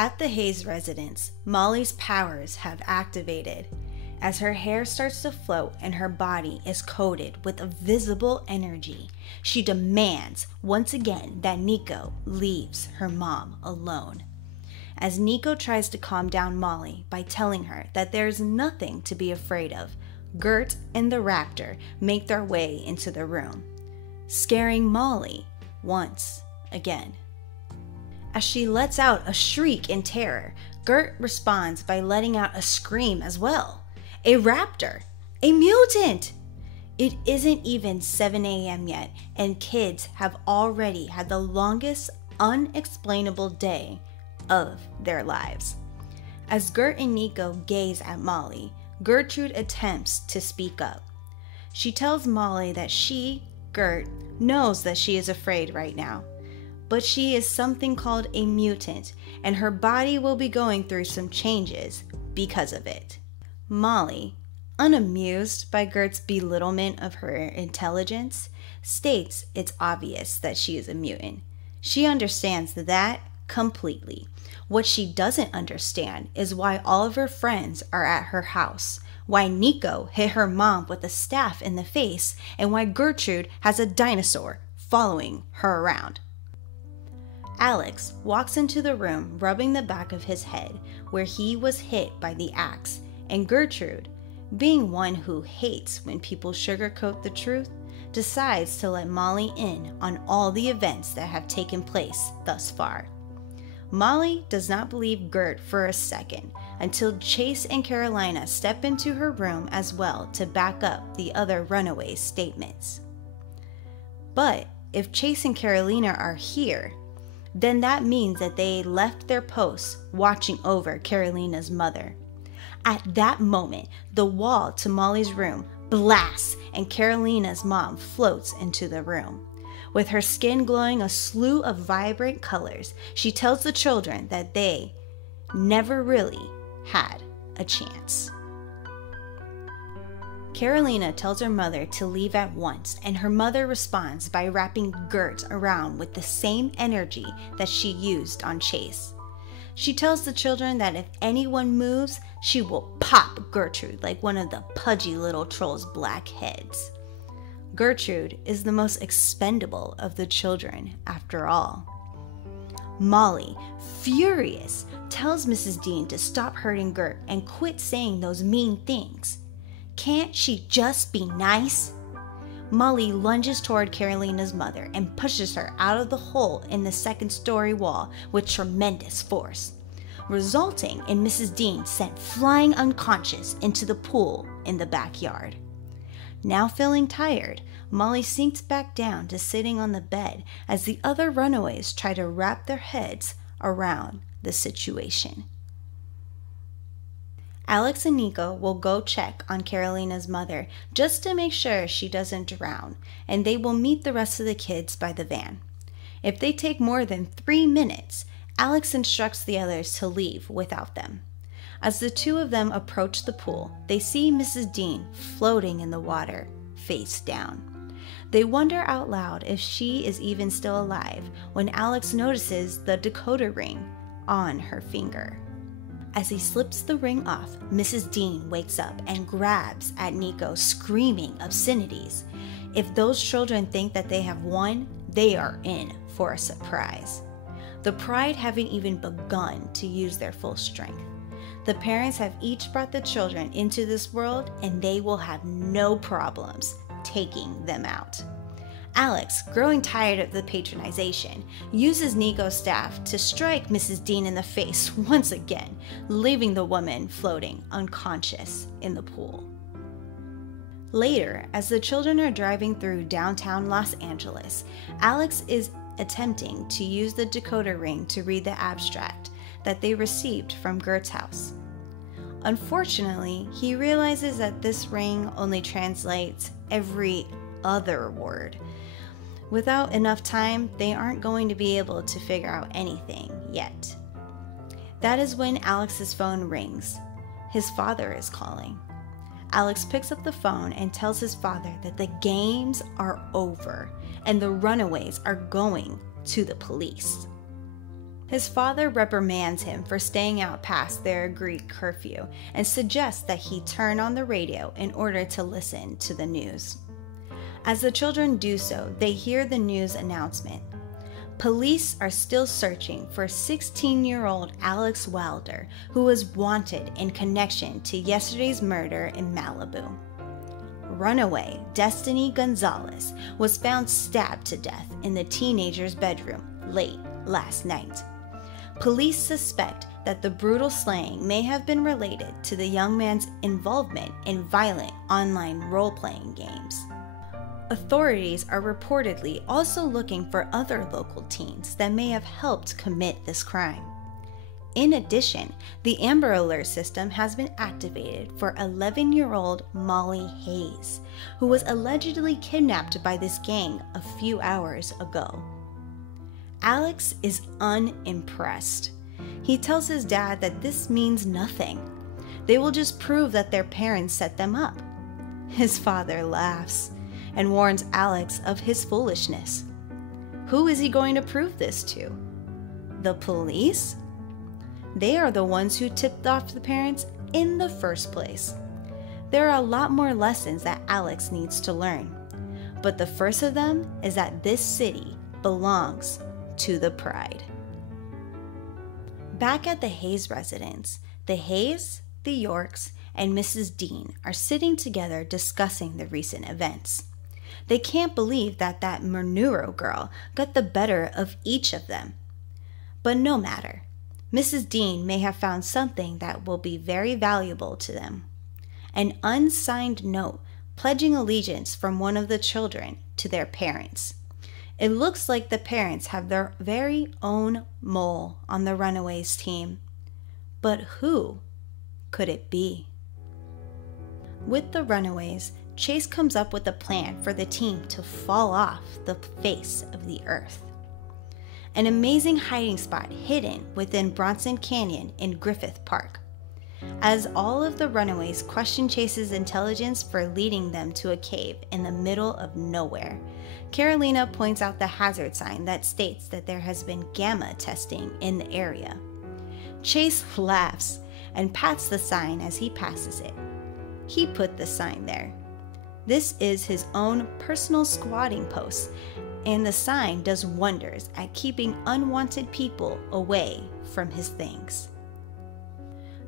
At the Hayes residence, Molly's powers have activated. As her hair starts to float and her body is coated with a visible energy, she demands once again that Nico leaves her mom alone. As Nico tries to calm down Molly by telling her that there's nothing to be afraid of, Gert and the raptor make their way into the room, scaring Molly once again. As she lets out a shriek in terror, Gert responds by letting out a scream as well. A raptor! A mutant! It isn't even 7 a.m. yet, and kids have already had the longest unexplainable day of their lives. As Gert and Nico gaze at Molly, Gertrude attempts to speak up. She tells Molly that she, Gert, knows that she is afraid right now, but she is something called a mutant, and her body will be going through some changes because of it. Molly, unamused by Gert's belittlement of her intelligence, states it's obvious that she is a mutant. She understands that completely. What she doesn't understand is why all of her friends are at her house, why Nico hit her mom with a staff in the face, and why Gertrude has a dinosaur following her around. Alex walks into the room rubbing the back of his head where he was hit by the axe, and Gertrude, being one who hates when people sugarcoat the truth, decides to let Molly in on all the events that have taken place thus far. Molly does not believe Gert for a second until Chase and Carolina step into her room as well to back up the other Runaways' statements. But if Chase and Carolina are here, then that means that they left their posts watching over Carolina's mother. At that moment, the wall to Molly's room blasts and Carolina's mom floats into the room. With her skin glowing a slew of vibrant colors, she tells the children that they never really had a chance. Carolina tells her mother to leave at once, and her mother responds by wrapping Gert around with the same energy that she used on Chase. She tells the children that if anyone moves, she will pop Gertrude like one of the pudgy little troll's black heads. Gertrude is the most expendable of the children, after all. Molly, furious, tells Mrs. Dean to stop hurting Gert and quit saying those mean things. Can't she just be nice? Molly lunges toward Carolina's mother and pushes her out of the hole in the second-story wall with tremendous force, resulting in Mrs. Dean sent flying unconscious into the pool in the backyard. Now feeling tired, Molly sinks back down to sitting on the bed as the other Runaways try to wrap their heads around the situation. Alex and Nico will go check on Carolina's mother just to make sure she doesn't drown, and they will meet the rest of the kids by the van. If they take more than 3 minutes, Alex instructs the others to leave without them. As the two of them approach the pool, they see Mrs. Dean floating in the water, face down. They wonder out loud if she is even still alive when Alex notices the decoder ring on her finger. As he slips the ring off, Mrs. Dean wakes up and grabs at Nico, screaming obscenities. If those children think that they have won, they are in for a surprise. The Pride haven't even begun to use their full strength. The parents have each brought the children into this world, and they will have no problems taking them out. Alex, growing tired of the patronization, uses Nico's staff to strike Mrs. Dean in the face once again, leaving the woman floating unconscious in the pool. Later, as the children are driving through downtown Los Angeles, Alex is attempting to use the decoder ring to read the abstract that they received from Gert's house. Unfortunately, he realizes that this ring only translates every other word. Without enough time, they aren't going to be able to figure out anything yet. That is when Alex's phone rings. His father is calling. Alex picks up the phone and tells his father that the games are over and the Runaways are going to the police. His father reprimands him for staying out past their agreed curfew and suggests that he turn on the radio in order to listen to the news. As the children do so, they hear the news announcement. Police are still searching for 16-year-old Alex Wilder, who was wanted in connection to yesterday's murder in Malibu. Runaway Destiny Gonzalez was found stabbed to death in the teenager's bedroom late last night. Police suspect that the brutal slaying may have been related to the young man's involvement in violent online role-playing games. Authorities are reportedly also looking for other local teens that may have helped commit this crime. In addition, the Amber Alert system has been activated for 11-year-old Molly Hayes, who was allegedly kidnapped by this gang a few hours ago. Alex is unimpressed. He tells his dad that this means nothing. They will just prove that their parents set them up. His father laughs and warns Alex of his foolishness. Who is he going to prove this to? The police? They are the ones who tipped off the parents in the first place. There are a lot more lessons that Alex needs to learn, but the first of them is that this city belongs to the Pride. Back at the Hayes residence, the Hayes, the Yorks, and Mrs. Dean are sitting together discussing the recent events. They can't believe that Manuro girl got the better of each of them. But no matter. Mrs. Dean may have found something that will be very valuable to them. An unsigned note pledging allegiance from one of the children to their parents. It looks like the parents have their very own mole on the Runaways team. But who could it be? With the Runaways, Chase comes up with a plan for the team to fall off the face of the earth. An amazing hiding spot hidden within Bronson Canyon in Griffith Park. As all of the Runaways question Chase's intelligence for leading them to a cave in the middle of nowhere, Carolina points out the hazard sign that states that there has been gamma testing in the area. Chase laughs and pats the sign as he passes it. He put the sign there. This is his own personal squatting post, and the sign does wonders at keeping unwanted people away from his things.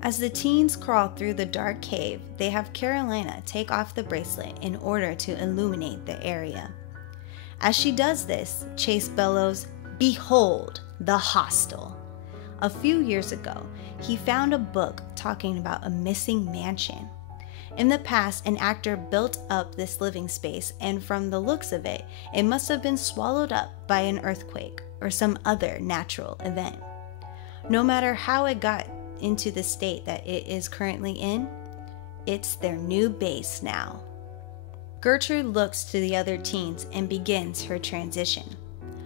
As the teens crawl through the dark cave, they have Carolina take off the bracelet in order to illuminate the area. As she does this, Chase bellows, "Behold the hostel." A few years ago, he found a book talking about a missing mansion. In the past, an actor built up this living space, and from the looks of it, it must have been swallowed up by an earthquake or some other natural event. No matter how it got into the state that it is currently in, it's their new base now. Gertrude looks to the other teens and begins her transition.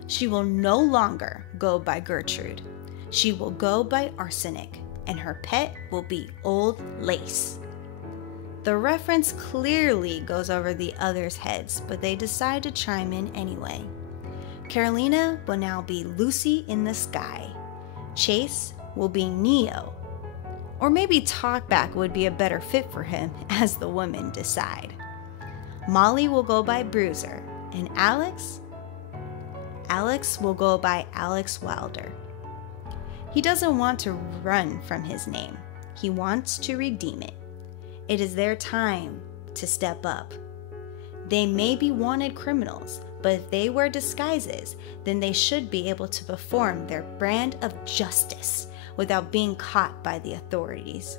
She will no longer go by Gertrude. She will go by Arsenic, and her pet will be Old Lace. The reference clearly goes over the others' heads, but they decide to chime in anyway. Carolina will now be Lucy in the Sky. Chase will be Neo. Or maybe Talkback would be a better fit for him, as the women decide. Molly will go by Bruiser, and Alex will go by Alex Wilder. He doesn't want to run from his name. He wants to redeem it. It is their time to step up. They may be wanted criminals, but if they wear disguises, then they should be able to perform their brand of justice without being caught by the authorities.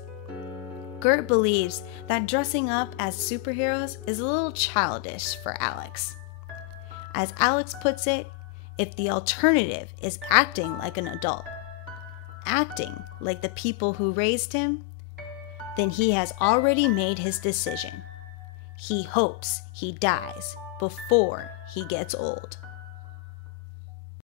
Gert believes that dressing up as superheroes is a little childish for Alex. As Alex puts it, if the alternative is acting like an adult, acting like the people who raised him, then he has already made his decision. He hopes he dies before he gets old.